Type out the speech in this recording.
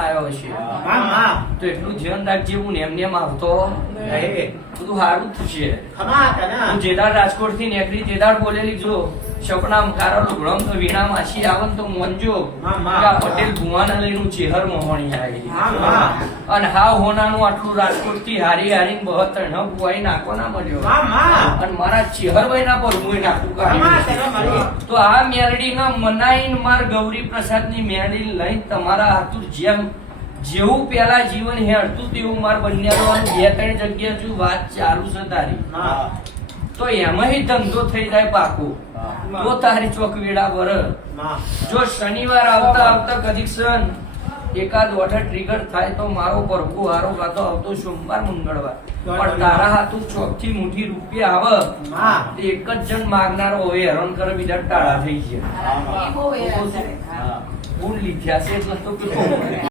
આવ્યો છે તો એટલું ધ્યાન રાખજે હું એમને એમ આવતો બધું સારું થશે હું જેદાર રાજકોટ થી નીકળી જેદાર બોલેલી જો સપના કારો લુગડમ તો વીણા માસી આવન તો મોનજો પટેલ ભુવાના લઈને ચેહર મોહણી આવી અને હાવ હોનાનું આટલું રાજકોટ થી હારી હારીને 72 ન ભુવાઈ નાખો ના મળ્યો અને મારા ચેહરભાઈ ના પર હું નાખું કાઢી તો આ મેરડી ના મનાઈને માર ગૌરી પ્રસાદ ની મેરડી લઈને તમારા હાથું જેવું પેલા જીવન હેડતું તેવું માર બન્યાવાનું 2-3 જગ્યા જો વાત ચાલુ છે તારી તો એમાં ધંધો થઈ જાય પાકો તો તારી ચોકવેડા બર જો શનિવાર આવતા કદીક સન એકાદ વખત ટ્રિગર થાય તો મારો પરગો હારો કાતો આવતો સોમવાર મંગળવાર પણ તારા હાથું 6 થી મુઠી રૂપિયા આવે એક જ જણ માગનારો હોય હેરાન કરે બીજા ટાળા થઈ ગયા ભૂલ લીધ્યા છે એટલે તો